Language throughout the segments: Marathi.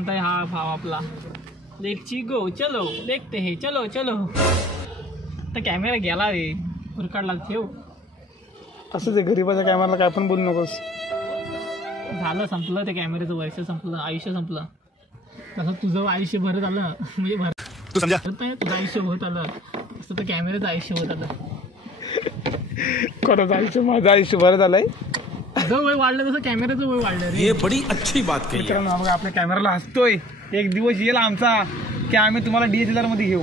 म्हणताय हा भाव आपला. लेट्स गो, चलो देखते हे, चलो चलो. तर कॅमेरा गेला रे, उरकाडला ठेव. असं ते गरीबाच्या कॅमेराला काय पण बोलू नकोस. झालं, संपलं ते कॅमेऱ्याचं वर्ष संपलं, आयुष्य संपलं. तसं तुझं आयुष्य भरत आलं म्हणजे तू समजा तुझं आयुष्य होत आलं तसं तर कॅमेऱ्याचं आयुष्य होत आलं. कोणाचं आयुष्य? माझं आयुष्य भरत आलंय. तुझं वय वाढलं तसं कॅमेऱ्याचं वय वाढलं रे. ये बडी अच्छी बात कही. मित्रांनो बघा, आपल्या कॅमेराला हसतोय. एक दिवस येईल आमचा की आम्ही तुम्हाला DSLR मध्ये घेऊ.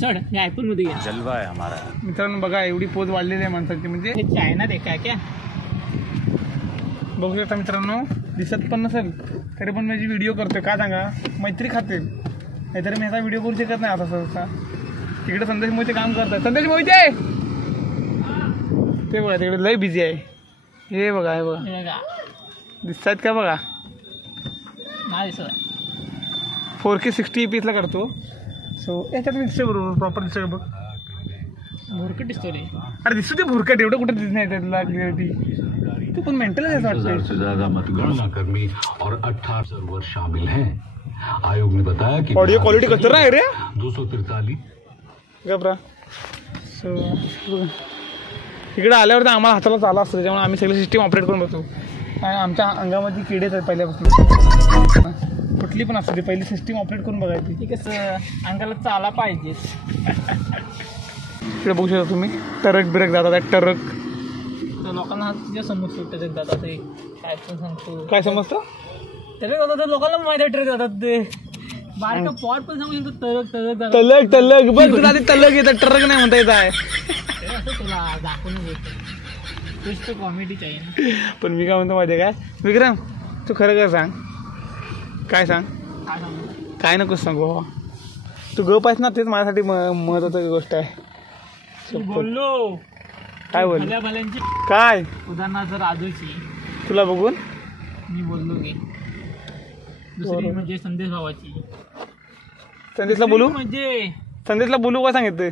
चढ, मी आयफोन मध्ये घ्या. जलवा आहे हमारा. मित्रांनो बघा, एवढी पोज वाढलेली आहे माणसाची, म्हणजे हे चायना देखा क्या. बघू शकता मित्रांनो, दिसत पण नसेल तरी पण माझी व्हिडिओ करतोय. का सांगा, मैत्री खाते. नाहीतरी मी ह्याचा व्हिडिओ करू शकत नाही. आता सहसा तिकडे संदेश मोहिते काम करतात. संदेश मोहिते ते बघा, तिकडे लय बिझी आहे. हे बघा, हे बघा, हे बघा, दिसतात का बघा. नाही दिसत. 4K 60 fps करतो. सो याच्यात मी दिसतोय बरोबर, प्रॉपर दिसतोय बघ. भुरकट दिसतो रे. अरे दिसतो ते भुरकट, एवढं कुठे दिसत नाही त्यातला क्लिअरिटी. तू पण मेंटल आहे असं वाटतं. से ज्यादा मतगणना कर्मी और 18 सर्वर शामिल हैं. आयोग ने बताया कि ऑडिओ क्वालिटी खतरनाक आहे रे. 243 घबरा. सो इकडे आल्यावर तर आम्हाला हाताला चाला असतं, त्याच्यामुळे आम्ही सगळी सिस्टीम ऑपरेट करून बसतो. आणि आमच्या अंगामध्ये किडेच आहेत पहिल्यापासून. कुठली पण असते, पहिली सिस्टीम ऑपरेट करून बघायची. ठीक आहे, अंगाला चाला पाहिजेच. इकडे बघू शकता तुम्ही, टरक बिरक जातात. टरक तर लोकांना हा तुझ्या समोर सुटत जातात. ते काय पण सांगतो, काय समजतं? ट्रक जातात लोकांना माहिती आहे. ट्रक जातात ते बारका पॉट पण सांगू शकतो. टरक टरक जातात. तलक तलक बघ, तुला आधी तलक येतं, टरक नाही म्हणता येत आहे. असं तुला दाखवून घेतो. तुझ तर कॉमेडी चाहिए. पण मी काय म्हणतो माहिती आहे काय विक्रम, तू खरं काय सांग, काय सांग, काय सांगू? काय नकोस सांगू बाबा. तू गप आहेस ना, तेच माझ्यासाठी महत्वाची गोष्ट आहे. बोललो काय बोल, भल्या भल्यांची काय उदाहरणार्थ राजूची तुला बघून मी बोललो की. दुसरी म्हणजे संदेश भावाची. संदेशला बोलू, म्हणजे संदेशला बोलू काय सांगितलं.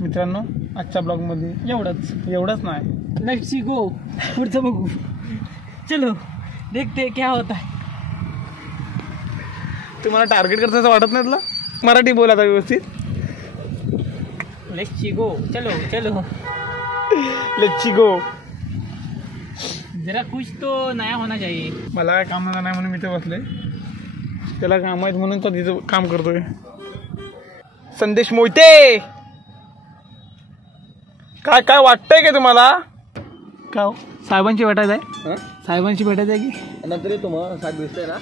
मित्रांनो आजच्या ब्लॉगमध्ये एवढंच नाही. लेट्स गो, पुढचं बघू. चलो देखते क्या होता है. तुम्हाला टार्गेट करतं असं वाटत नाही तुला? मराठी बोल आता व्यवस्थित. लेट्स गो, चलो चलो. Let's go. जरा कुछ तो नया होना चाहिए. मला काय काम नाही म्हणून मी ते बसले. त्याला काम आहेत म्हणून तो तिथं काम करतोय. संदेश मोहिते, काय काय वाटतंय का तुम्हाला? का हो? साहेबांची भेटायचं आहे? साहेबांची भेटायचं आहे की नंतर तुम्हाला साहेब दिसतंय ना.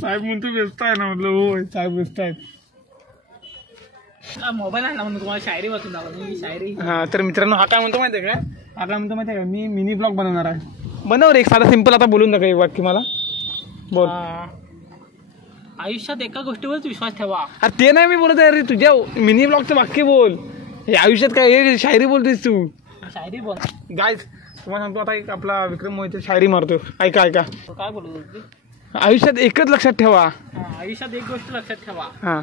साहेब म्हणतो व्यस्त आहे ना. म्हटलं हो साहेब व्यस्त आहेत. मोबाईल आहे ना म्हणून तुम्हाला शायरी वाचून दाखवतो मी. शायरी. हा तर मित्रांनो, हा काय म्हणतो माहिती आहे काय, हा काय म्हणतो माहिती आहे का, मी मिनी ब्लॉग बनवणार आहे. बनव रे एक साधा सिंपल. आता बोलून दाखव एक वाक्य मला. बोल. आयुष्यात एका गोष्टीवरच विश्वास ठेवा. अरे ते नाही मी बोलत आहे रे, तुझ्या मिनी ब्लॉगचं वाक्य बोल. हे आयुष्यात काय हे शायरी बोलतेस तू. शायरी बोल. गायज तुम्हाला सांगतो, आता एक आपला विक्रम मोहिते शायरी मारतो. ऐका ऐका. काय बोलत होती? आयुष्यात एकच लक्षात ठेवा. आयुष्यात एक गोष्ट लक्षात ठेवा. हा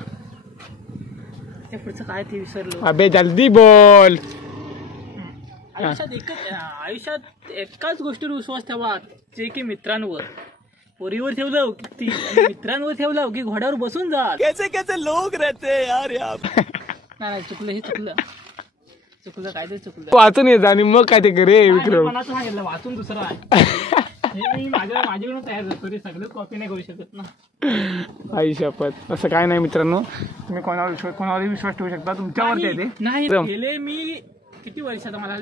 ते पुढचं काय ते विसरलो. अबे जल्दी बोल. आयुष्यात एकाच गोष्टीवर विश्वास ठेवा, जे की मित्रांवर. पोरीवर ठेवलं की मित्रांवर ठेवलं की घोड्यावर बसून जा. कैसे कैसे लोग रहते हैं यार यहाँ. नाही चुकलं, हे चुकलं. चुकलं काय ते चुकलं. वाचून येत आणि मग काय ते करे विक्रम. मनाचं सांगितलं, वाचून दुसरं आहे. हे मी माझ्याकडून तयार करतो रे. सगळं कॉपी नाही करू शकत ना. आई शपथ, असं काय नाही मित्रांनो. तुम्ही कोणावरही विश्वास ठेवू शकता, तुमच्यावरती आहे ते. नाही गेले मी किती वर्ष, आता मला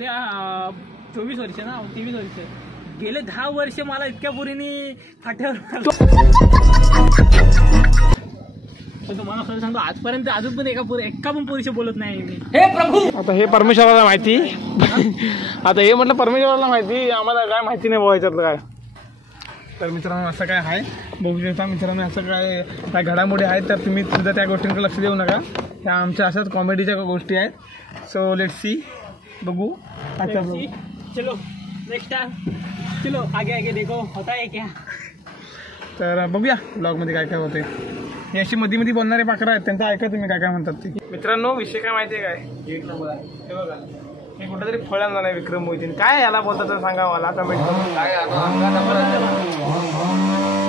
24 वर्ष ना, 23 वर्ष. गेले 10 वर्ष मला इतक्या पोरीने फाट्यावर. तुम्हाला खरं सांगतो, आजपर्यंत अजून पण एका पण पोरीशी बोलत नाही मी. हे प्रभू, आता हे परमेश्वराला माहिती. आता हे म्हटलं परमेश्वराला माहिती, आम्हाला काय माहिती नाही बोलायच्यातलं काय. तर मित्रांनो असं काय आहे, बघू शकता मित्रांनो, असं काय घडामोडी आहेत. तर तुम्ही सुद्धा त्या गोष्टींकडे लक्ष देऊ नका. ह्या आमच्या अशाच कॉमेडीच्या गोष्टी आहेत. सो लेट्स सी, बघू. अच्छा चलो नेक्स्ट टाइम, चलो आगे आगे देखो होता है क्या. तर बघूया ब्लॉगमध्ये काय काय होते. हे अशी मध्ये बोलणारे पाखरं आहेत, त्यांचं ऐका तुम्ही काय काय म्हणतात ते. मित्रांनो विषय काय माहिती आहे काय, हे बघा, हे कुठं तरी फळ आणलं नाही विक्रम मोहितीने. काय याला बोलतात तर सांगा मला कमेंट करून.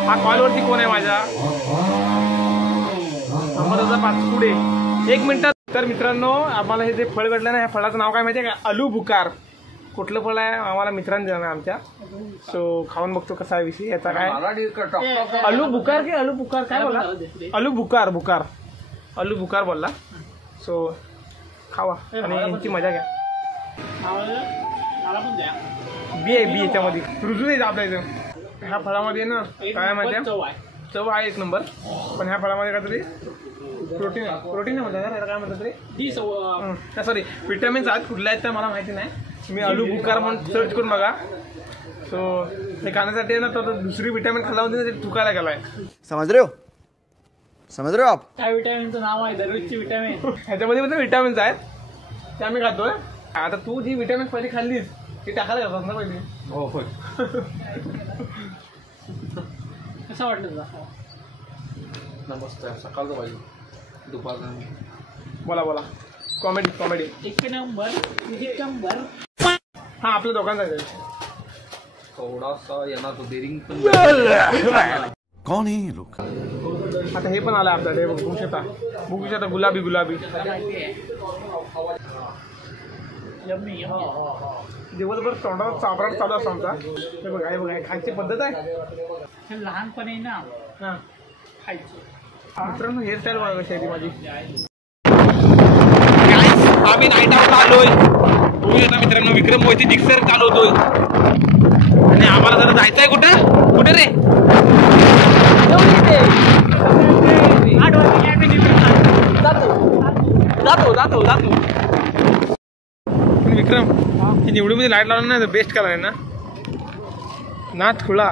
हा कॉलवरती कोण आहे माझ्या? अमराजा पाचपुडे. 1 मिनिटात. तर मित्रांनो आम्हाला हे जे फळ भेटलं ना, ह्या फळाचं नाव काय माहिती आहे का? आलू बुकार. कुठलं फळ आहे आम्हाला मित्रांनी दिलं आमच्या. सो खाऊन बघतो कसा आहे विषय याचा. काय आलू बुकार की आलू बुकार काय बोला? आलू बुकार. बुकार आलू बुकार बोलला. सो खावा आणि यांची मजा घ्या. बी आहे बी याच्यामध्ये रुजू नाही आपल्या इथं. ह्या फळामध्ये ना काय माहिती आहे चव आहे 1 नंबर. पण ह्या फळामध्ये काहीतरी प्रोटीन नाही म्हणतात ना काय म्हणतात तरी सॉरी विटॅमिन्स आहेत. कुठल्या आहेत तर मला माहिती नाही. मी आलू बुकार म्हणून सर्च करून बघा. सो हे खाण्यासाठी ना तर दुसरी विटॅमिन खाल्ला होती ना ते चुकायला गेलाय. समझ रहे हो आप? काय विटॅमिनचं नाव आहे? दररोजची विटॅमिन. ह्याच्यामध्ये पण विटॅमिन्स आहेत ते आम्ही खातोय. आता तू जी विटॅमिन पहिली खाल्लीस ती टाकायला घालतात ना पहिली. हो होय. कसं वाटलं तुला? नमस्ते. सकाळचं पाहिजे दुपारचं. बोला कॉमेडी. एक नंबर. हा आपल्या दोघांचा आहे. थोडासा येणार तो डेरिंग पण. कौन है ये लोग? आता हे पण आलं आपल्याकडे बघू शकता गुलाबी दिवसभर तोंडावर चाबराट चालू असतो आमचा. हे बघा खायची पद्धत आहे. लहानपणी ना हा खायचं. मित्रांनो हेअरस्टाईल बघा कशी आहे ती माझी. आम्ही नाईट आउटला आलोय. बघू आता मित्रांनो विक्रम मोहिते जिक्सर चालवतोय आणि आम्हाला जरा जायचंय. कुठे रे? जातो. विक्रम ही निवडीमध्ये लाईट लावलं नाही बेस्ट कलर आहे ना. नाथ खुळा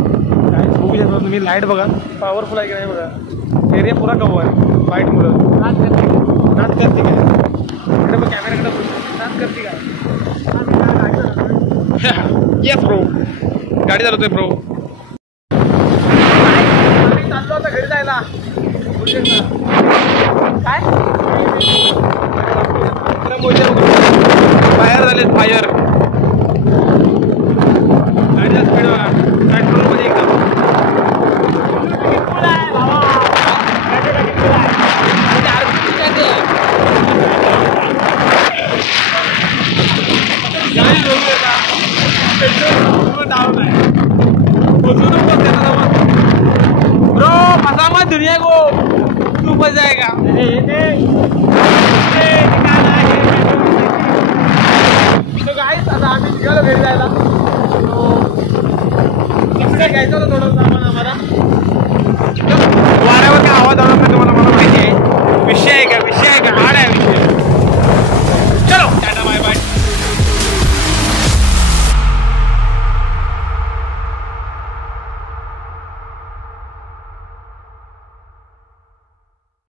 बघू शकता तुम्ही. लाईट बघा पॉवरफुल आहे की नाही बघा. एरिया पुरा कव्हर आहे लाईटमुळं. नाथ करते काय? कॅमेराकडे नाथ करते काय? येस ब्रो गाडी चालवतोय ब्रो. चाललो आता घरी जायला. काय फायर झालेत फायर. गाडीला स्पीड बघा पेट्रोलमध्ये एकदम. ब्रो फसा मत दुनिया को तू फंस जाएगा. तो गाइस आता आम्ही निघालो घरी जायला.